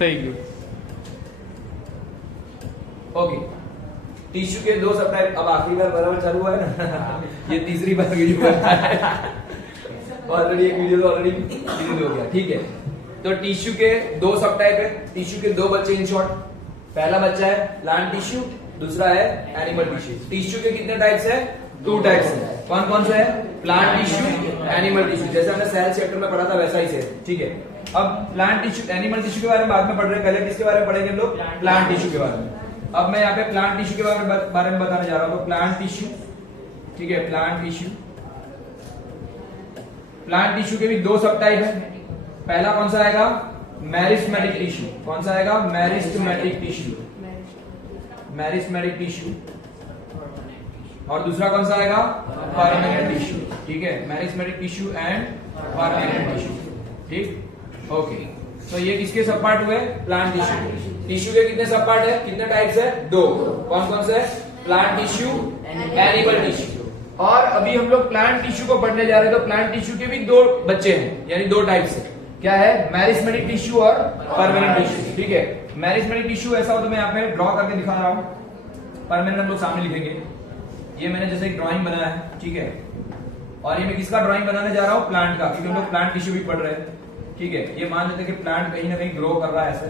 Thank you. Okay, tissue के दो सब टाइप। अब आखिरी बार बराबर चालू हुआ है ना ये तीसरी बार वीडियो बनता है ऑलरेडी एक वीडियो तो ऑलरेडी डिलीट हो गया, ठीक है। तो टिश्यू के दो सब टाइप है, टिश्यू के दो बच्चे इन शॉर्ट। पहला बच्चा है प्लांट टिश्यू, दूसरा है एनिमल टिश्यू। टिश्यू के कितने टाइप्स है? 2 टाइप्स है। कौन कौन से है? Plant tissue, animal tissue. जैसे हमने सेल चैप्टर में पढ़ा था वैसा ही से, ठीक है। अब प्लांट टिश्यू, एनिमल टिश्यू के बारे में बाद में पढ़ रहे हैं, पहले किसके बारे में पढ़ेंगे हम लोग? प्लांट टिश्यू के बारे में। अब मैं यहाँ पे प्लांट टिश्यू के बारे में बताने जा रहा हूँ। तो प्लांट टिश्यू, ठीक है, प्लांट टिश्यू। प्लांट टिश्यू के भी दो सब टाइप है। पहला कौन सा आएगा? Meristematic tissue. कौन सा आएगा? Meristematic tissue, meristematic tissue. और दूसरा कौन सा आएगा? परमानेंट टिश्यू, ठीक है। Meristematic tissue and permanent tissue, ठीक, ओके। तो ये किसके सब पार्ट हुए? Plant tissue. टिश्यू के कितने सब पार्ट है? कितने टाइप्स है? 2। कौन कौन से? Plant tissue, animal tissue. और अभी हम लोग प्लांट टिश्यू को पढ़ने जा रहे हैं। तो प्लांट टिश्यू के भी 2 बच्चे हैं, यानी 2 टाइप्स है। क्या है? मेरिस्टेमेटिक टिश्यू और परमानेंट टिश्यू, ठीक है। मेरिस्टेमेटिक टिश्यू ऐसा हो तो मैं यहाँ पे ड्रॉ करके दिखा रहा हूँ, परमानेंट हम लोग सामने लिखेंगे। ये मैंने जैसे एक ड्राइंग बनाया है, ठीक है। और ये मैं किसका ड्राइंग बनाने जा रहा हूँ? प्लांट का, क्योंकि हम लोग प्लांट टिश्यू भी पढ़ रहे हैं, ठीक है। ये मान लेते हैं कि प्लांट कहीं ना कहीं ग्रो कर रहा है ऐसे,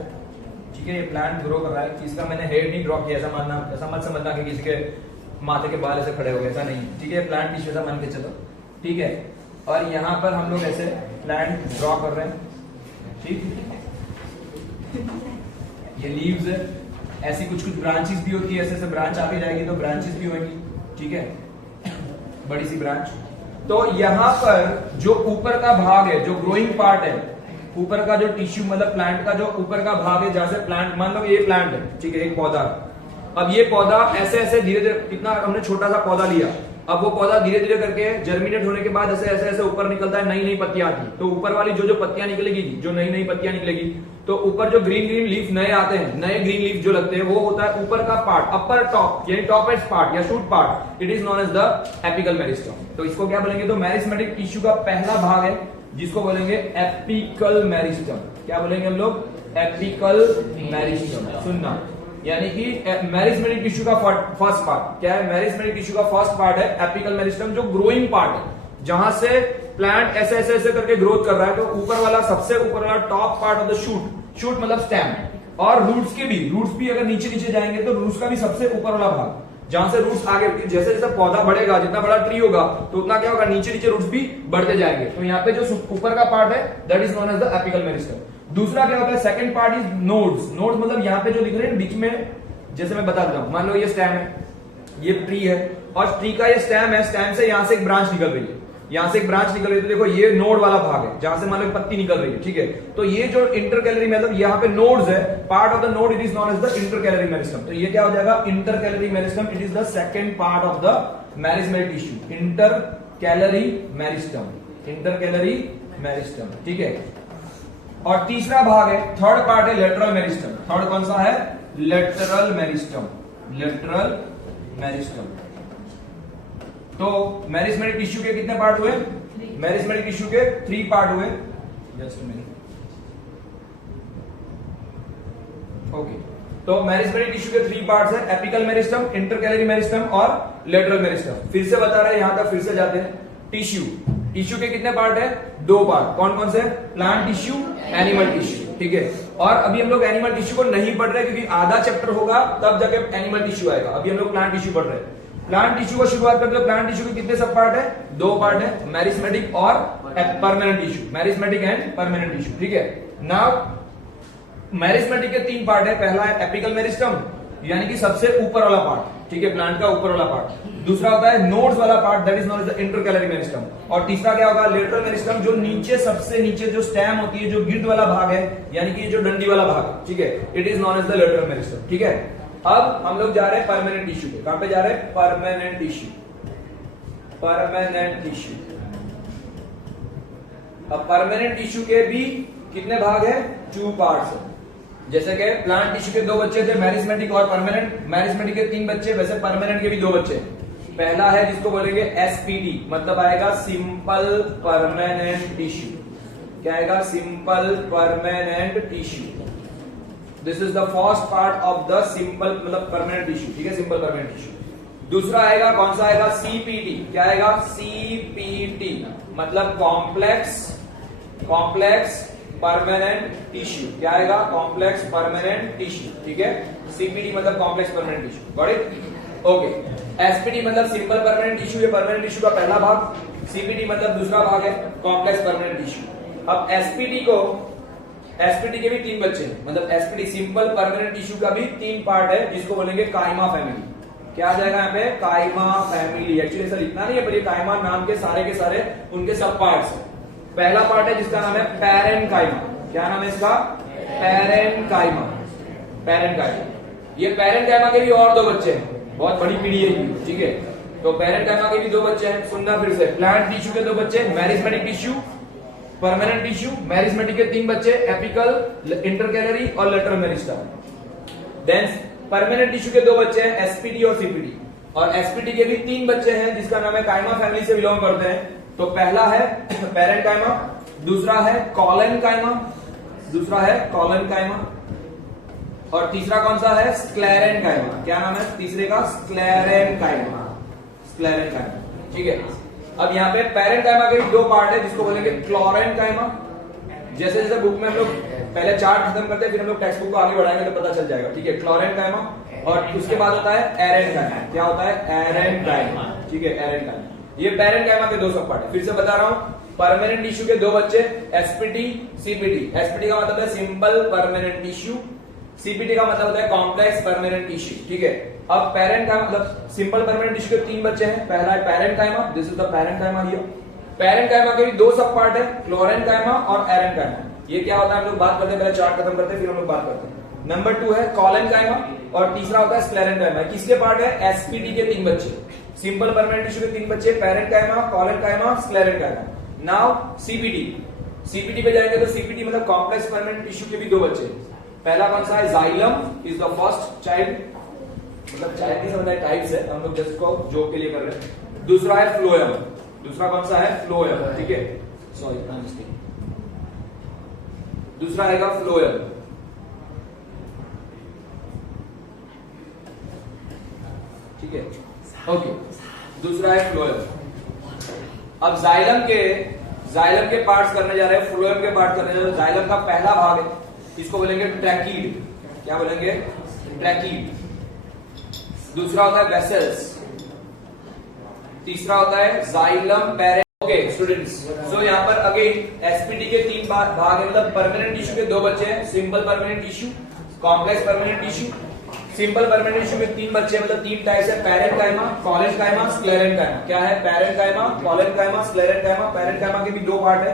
ठीक है। ये प्लांट ग्रो कर रहा है, किसका मैंने हेड नहीं ड्रॉ किया, ऐसा मानना, ऐसा मत समझना कि किसी के माथे के बाल ऐसे खड़े हो गए, ऐसा नहीं, ठीक है। प्लांट टिश्यू ऐसा मान के चलो, ठीक है। और यहाँ पर हम लोग ऐसे प्लांट ड्रॉ कर रहे हैं, ठीक। ये लीव्स है, ऐसी कुछ कुछ ब्रांचेस भी होती है, ऐसे ऐसे ब्रांच आती जाएगी तो ब्रांचेस भी होंगी, ठीक है, बड़ी सी ब्रांच। तो यहाँ पर जो ऊपर का भाग है, जो ग्रोइंग पार्ट है, ऊपर का जो टिश्यू मतलब प्लांट का जो ऊपर का भाग है, जहां से प्लांट, मान लो ये प्लांट है, ठीक है, एक पौधा। अब ये पौधा ऐसे ऐसे धीरे धीरे, कितना हमने छोटा सा पौधा लिया, अब वो पौधा धीरे धीरे करके जर्मिनेट होने के बाद ऐसे ऐसे ऐसे ऊपर निकलता है, नई नई पत्तियां आती। तो ऊपर वाली जो जो पत्तियां निकलेगी, जो नई नई पत्तियां निकलेगी, तो ऊपर जो ग्रीन ग्रीन लीफ नए आते हैं, नए ग्रीन लीफ जो लगते हैं, वो होता है ऊपर का पार्ट, अपर टॉप, यानी टॉप एज पार्ट या shoot part. It is known as the apical meristem. तो इसको क्या बोलेंगे? तो मेरिस्टेमेटिक टिश्यू का पहला भाग है जिसको बोलेंगे एपिकल मेरिस्टम। क्या बोलेंगे हम लोग? Apical meristem. सुनना, यानी कि मेरिस्टेमेटिक टिश्यू का फर्स्ट पार्ट क्या है? मेरिस्टेमेटिक टिश्यू का फर्स्ट पार्ट है एपिकल मेरिस्टम, जो ग्रोइंग पार्ट है, जहां से प्लांट ऐसे ऐसे ऐसे करके ग्रोथ कर रहा है। तो ऊपर वाला, सबसे ऊपर वाला top part of the shoot, shoot मतलब स्टेम, और रूट्स के भी, रूट्स भी अगर नीचे नीचे जाएंगे तो रूट्स का भी सबसे ऊपर वाला भाग, जहां से रूट्स आगे, जैसे जैसे पौधा बढ़ेगा, जितना बड़ा ट्री होगा तो उतना क्या होगा? नीचे नीचे रूट्स भी बढ़ते जाएंगे। तो यहाँ पे जो ऊपर का पार्ट है that is known as the apical meristem. दूसरा क्या होता है? Second part is nodes. Nodes मतलब यहाँ पे जो दिख रहे हैं बीच में, जैसे मैं बता देता हूं, मान लो ये स्टेम है, ये ट्री है, और ट्री का ये स्टेम है, स्टेम से यहां से एक ब्रांच निकल रही है, यहां से एक ब्रांच निकल रही है। तो देखो ये नोड वाला भाग है, जहां से मान लो पत्ती निकल रही है, ठीक है। तो ये जो इंटरकैलरी, मतलब यहाँ पे नोड्स है, part of the node, it is known as the intercalary meristem. तो ये क्या हो जाएगा? Intercalary meristem. It is the second part of the meristematic tissue, intercalary meristem, intercalary meristem, ठीक है। और तीसरा भाग है, थर्ड पार्ट है लेटरल मेरिस्टम। थर्ड कौन सा है? Lateral meristem, lateral meristem. तो मेरिस्टेमेटिक टिश्यू के कितने पार्ट हुए? मेरिस्टेमेटिक टिश्यू के 3 पार्ट हुए। Just minute, okay. तो मेरिस्टेमेटिक टिश्यू के 3 पार्ट्स है, एपिकल मेरिस्टम, इंटरकैलरी मेरिस्टम और लेटरल मेरिस्टम। फिर से बता रहे हैं, यहां तक फिर से जाते हैं। टिश्यू, टिश्यू के कितने पार्ट है? 2 पार्ट। कौन कौन से? प्लांट टिश्यू, एनिमल टिश्यू, ठीक है। और अभी हम लोग एनिमल टिश्यू को नहीं पढ़ रहे, क्योंकि आधा चैप्टर होगा तब जाके एनिमल टिश्यू आएगा। अभी हम लोग प्लांट टिश्यू पढ़ रहे हैं। प्लांट टिश्यू को शुरुआत करते हैं। प्लांट टिश्यू के कितने सब पार्ट है? 2 पार्ट है, मेरिस्टेमेटिक और permanent tissue, meristematic and permanent tissue, ठीक है। नाउ मेरिस्टेमेटिक के 3 पार्ट है। पहला है एपिकल मेरिस्टम, यानी कि सबसे ऊपर वाला पार्ट, ठीक है, प्लांट का ऊपर वाला पार्ट। दूसरा होता है नोड्स वाला part, that is known as the intercalary meristem. और तीसरा क्या होगा? लेटरल मेरिस्टम, जो नीचे, सबसे नीचे जो स्टेम होती है, जो गिर्द वाला भाग है, यानी कि जो डंडी वाला भाग, ठीक है, it is known as the lateral meristem, ठीक है। अब हम लोग जा रहे हैं परमानेंट टिश्यू पे। कहां पे जा रहे हैं? Permanent tissue, permanent tissue. अब परमानेंट टिश्यू के भी कितने भाग है? 2 पार्ट्स है। जैसे कि प्लांट टिश्यू के 2 बच्चे थे, मेरिस्टेमेटिक और परमानेंट। मेरिस्टेमेटिक के 3 बच्चे, वैसे परमानेंट के भी 2 बच्चे। पहला है जिसको बोलेंगे एसपीटी, मतलब आएगा सिंपल परमानेंट टिश्यू। क्या आएगा? Simple permanent tissue. This is the first part of the simple मतलब परमानेंट टिश्यू, ठीक है, सिंपल परमानेंट टिश्यू। दूसरा आएगा कौन सा आएगा, सीपीटी। क्या आएगा, सीपीटी मतलब कॉम्प्लेक्स परमानेंट टिश्यू। क्या आएगा, कॉम्प्लेक्स परमानेंट टिश्यू, ठीक है। सीपीटी मतलब complex permanent tissue, got it, okay. SPT मतलब सिंपल परमानेंट टिश्यू, ये परमानेंट टिश्यू का पहला भाग। सीपीटी मतलब दूसरा भाग है कॉम्प्लेक्स परमानेंट टिश्यू। अब एसपीटी के भी 3 बच्चे हैं, मतलब एसपीटी सिंपल परमानेंट टिश्यू का भी 3 पार्ट है, जिसको बोलेंगे काइमा फैमिली। क्या आ जाएगा यहाँ पे, काइमा फैमिली। एक्चुअली सर इतना नहीं है, पर ये काइमा नाम के सारे उनके सब पार्ट्स हैं। पहला पार्ट है जिसका नाम है पैरेनकाइमा। क्या नाम है इसका, पैरेनकाइमा। ये पैरेनकाइमा के भी और 2 बच्चे हैं, बहुत बड़ी पीढ़ी है, ठीक है। तो पैरेनकाइमा के भी 2 बच्चे हैं, सुनना फिर से। प्लांट टिश्यू के 2 बच्चे, meristematic tissue, permanent tissue. Meristematic के 3 बच्चे, एपिकल, इंटरकैलरी और lateral meristem. Then permanent tissue के 2 बच्चे हैं, एसपीटी और सीपीटी। और एसपीटी के भी 3 बच्चे हैं, जिसका नाम है काइमा फैमिली से बिलोंग करते हैं। तो पहला है पैरेनकाइमा, दूसरा है कॉलेनकाइमा, और तीसरा कौन सा है, स्क्लेरेनकाइमा। क्या नाम है तीसरे का, स्क्लेरेनकाइमा, ठीक है। अब यहाँ पे पैरेनकाइमा के भी 2 पार्ट है, जिसको बोलेंगे क्लोरेनकाइमा। जैसे जैसे बुक में हम लोग पहले चार्ट खत्म करते हैं, फिर हम लोग टेक्स्ट बुक को आगे बढ़ाएंगे तो पता चल जाएगा, ठीक है। क्लोरेनकाइमा, और उसके बाद होता है एरेनकाइमा। क्या होता है, एरेनकाइमा, ठीक है, एरेनकाइमा। ये पैरेनकाइमा के 2 सब पार्ट है। फिर से बता रहा हूं, परमानेंट टिश्यू के 2 बच्चे, एसपीटी, सीपीटी। एसपीटी का मतलब है सिंपल परमानेंट टिश्यू, सीपीटी का मतलब होता है कॉम्प्लेक्स परमानेंट टिश्यू, ठीक है। अब पैरेनकाइमा मतलब सिंपल परमानेंट टिश्यू के 3 बच्चे हैं। पहला है parenchyma, this is the parenchyma here. Parenchyma के भी 2 सब पार्ट है, क्लोरेनकाइमा और एरेनकाइमा। ये क्या होता है हम लोग बात करते हैं, पहले चार्ट खत्म करते हैं फिर हम लोग बात करते हैं। नंबर 2 है कॉलेनकाइमा और तीसरा होता है स्क्लेरेनकाइमा। किसके पार्ट है, एसपीटी के 3 बच्चे, सिंपल परमानेंट टिश्यू के 3 बच्चे, parenchyma, collenchyma, sclerenchyma. Now CPT पे जाएंगे तो सीपीटी मतलब कॉम्प्लेक्स परमानेंट टिश्यू के भी 2 बच्चे। पहला कौन सा है, xylem is the first child, मतलब चाइल्ड नहीं समझना है, टाइप्स है, हम लोग जस्ट को जोक के लिए कर रहे हैं। दूसरा है फ्लोएम, दूसरा कौन सा है, फ्लोएम, ठीक है, सॉरी मिस्टेक। दूसरा आएगा फ्लोएम, ठीक है, ओके। दूसरा है फ्लोएम। अब जाइलम के पार्ट्स करने जा रहे हैं, फ्लोएम के पार्ट करने जा रहे हैं। जाइलम का पहला भाग है, इसको बोलेंगे ट्रैकीड। क्या बोलेंगे, ट्रैकीड। दूसरा होता है वेसल्स, तीसरा होता है जाइलम पैरेन। ओके स्टूडेंट्स, सो यहाँ पर अगेन एसपीटी के 3 भाग है, मतलब परमानेंट टिश्यू के 2 बच्चे हैं, simple permanent tissue, complex permanent tissue. Simple permanent tissue में 3 बच्चे, मतलब 3 टाइप्स है, पैरेनकाइमा, कॉलेनकाइमा, स्क्लेरेनकाइमा। क्या है, पैरेनकाइमा, कॉलेनकाइमा, स्क्लेरेनकाइमा। पैरेनकाइमा के भी 2 पार्ट है,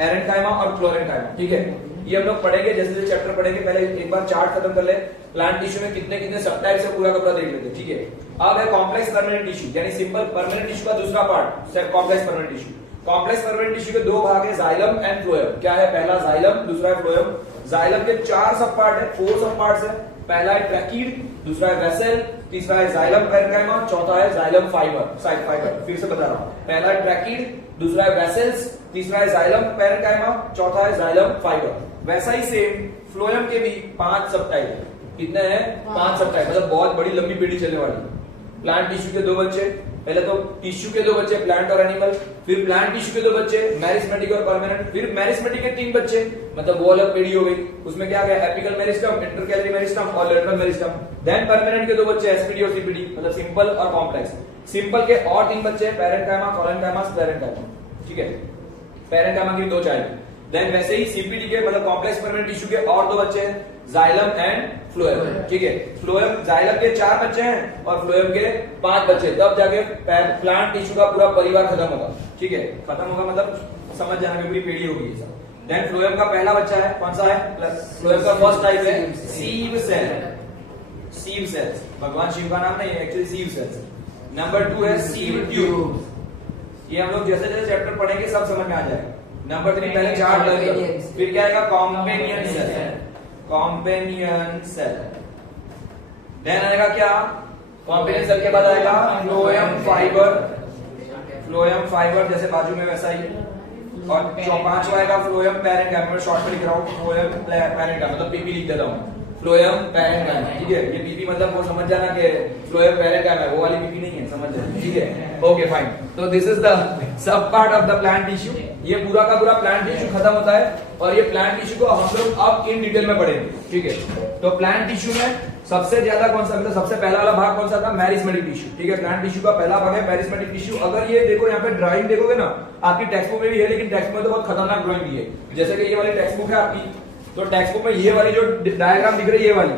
एरेनकाइमा और क्लोरेनकाइमा, ठीक है। ये हम लोग पढ़ेंगे, जैसे जैसे चैप्टर पढ़ेंगे, पहले एक बार चार्ट खत्म कर ले। प्लांट टिश्यू में कितने कितने सब टाइप्स है, पूरा का पूरा देख लेते हैं, ठीक है। अब है कॉम्प्लेक्स परमानेंट टिश्यू, यानी सिंपल परमानेंट टिश्यू का दूसरा part, complex permanent tissue. Complex permanent tissue के 2 भाग है, जाइलम एंड फ्लोएम। क्या है, पहला जाइलम, दूसरा है फ्लोएम। जाइलम के 4 सब पार्ट है, 4 सब पार्ट्स है। पहला है ट्रैकीड, दूसरा है वेसल, तीसरा है जाइलम पैरेनकाइमा, चौथा है जाइलम फाइबर, साइड फाइबर। फिर से बता रहा हूं, पहला है ट्रैकीड, दूसरा है वेसल्स, तीसरा है जाइलम पैरेनकाइमा, चौथा है जाइलम फाइबर। वैसा ही सेम फ्लोएम के भी 5 सब टाइप है। कितने हैं, 5 सब टाइप, मतलब बहुत बड़ी लंबी पीढ़ी चलने वाली। प्लांट टिश्यू के 2 बच्चे, पहले तो टिश्यू के 2 बच्चे, प्लांट और एनिमल, फिर प्लांट टिश्यू के 2 बच्चे, मेरिस्मेटिक और परमानेंट, फिर मेरिस्मेटिक के 3 बच्चे, मतलब वो अलग पीढ़ी हो गई। उसमें क्या गया, एपिकल मेरिस्टम, इंटरकैलरी मेरिस्टम और लेटरल मेरिस्टम। देन परमानेंट के 2 बच्चे, एसपीडी और सीपीडी, मतलब सिंपल और कॉम्प्लेक्स। सिंपल के और 3 बच्चे, पैरेनकाइमा, कॉलेनकाइमा, स्क्लेरेनकाइमा, ठीक है। पैरेनकाइमा की 2 चाइल्ड। देन वैसे ही सीपीडी के मतलब कॉम्प्लेक्स परमानेंट टिश्यू के और 2 बच्चे हैं, जाइलम एंड फ्लोएम, ठीक है। फ्लोएम, जाइलम के 4 बच्चे हैं और फ्लोएम के 5 बच्चे, तब जाके प्लांट टिश्यू का पूरा परिवार खत्म होगा, ठीक है। खत्म होगा मतलब समझ जाना, पूरी पीढ़ी होगी। देन फ्लोएम का पहला बच्चा है, कौन सा है, फ्लोएम का फर्स्ट टाइप है सीव सेल, सीव सेल्स। भगवान शिव का नाम नहीं है, एक्चुअली सीव सेल्स। नंबर 2 है सीव ट्यूब, ये हम लोग जैसे जैसे चैप्टर पढ़ेंगे सब समझ में आ जाएगा। नंबर 3 पहले 4 डर, फिर क्या आएगा, companion cell, companion cell. Then आएगा क्या, कॉम्पेनियन सेल के बाद आएगा फ्लोएम फाइबर, फ्लोएम फाइबर जैसे बाजू में वैसा ही। और 5वां आएगा फ्लोएम पैरेनकाइमा, शॉर्ट में लिख रहा हूँ, फ्लोएम पैरेनकाइमा, मतलब पीपी लिख देता हूँ। फ्लोएम पैरेन्काइम, ठीक है। ये पीपी मतलब वो समझ जाना कि फ्लोएम पैरेन्काइम है, वो वाली पीपी नहीं है, समझ जाना, ठीक है। Okay fine. तो this is the sub part of the plant tissue. ये पूरा का पूरा प्लांट टिश्यू खत्म होता है और ये प्लांट टिश्यू को हम लोग अब इन डिटेल में पढ़ेंगे, ठीक है। तो प्लांट टिश्यू में सबसे ज्यादा कौन सा, मतलब सबसे पहला वाला भाग कौन सा था, मैरिस्मेटिक टिश्यू, ठीक है। प्लांट टिश्यू का पहला भाग है मैरिस्मेटिक टिश्यू। अगर ये देखो यहाँ पे ड्राइंग देखोगे ना, आपकी टेक्स्ट बुक में भी है, लेकिन टेक्स्ट बुक में तो बहुत खतरनाक ड्राइंग दी है। जैसे कि ये वाली टेक्स्ट बुक है आपकी, तो टेक्स्ट बुक में ये वाली जो डायग्राम दिख रही है, ये वाली,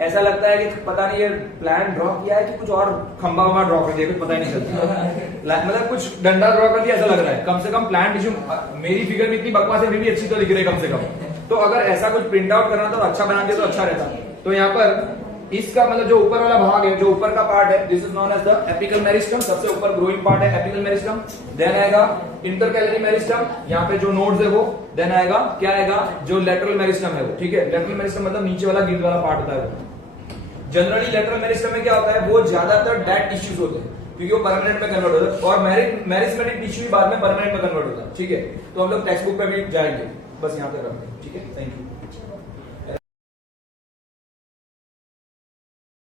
ऐसा लगता है कि पता नहीं ये प्लान ड्रॉ किया है कि कुछ और खंबा वंबा ड्रॉ कर दिया, कुछ पता ही नहीं चलता। मतलब कुछ डंडा ड्रॉ कर दिया ऐसा लग रहा है। कम से कम प्लांट टिश्यू, मेरी फिगर में इतनी बकवास है, भी अच्छी तो दिख रही है कम से कम। तो अगर ऐसा कुछ प्रिंट आउट करना तो अच्छा बना दिया तो अच्छा रहता। तो यहाँ पर इसका मतलब जो ऊपर वाला भाग है, जो ऊपर का पार्ट है, this is known as the apical meristem. सबसे ऊपर ग्रोइंग पार्ट है एपिकल मेरिस्टम। देन आएगा इंटरकैलरी मेरिस्टम, यहाँ पे जो नोड्स है वो। देन आएगा क्या आएगा, जो लेटरल मेरिस्टम है वो, ठीक है। लेटरल मेरिस्टम मतलब नीचे वाला गिल्ड वाला पार्ट होता है वो। जनरली लेटरल मेरिस्टम में क्या होता है, वो ज्यादातर डेड टिश्यूज होते हैं क्योंकि वो परमानेंट में कन्वर्ट होता है, और मैरिस्मेटिक टिश्यू बाद में परमानेंट में कन्वर्ट होता है, ठीक है। तो हम लोग टेक्स्ट बुक पे भी जाएंगे, बस यहाँ पे रखते हैं, ठीक है। Thank you.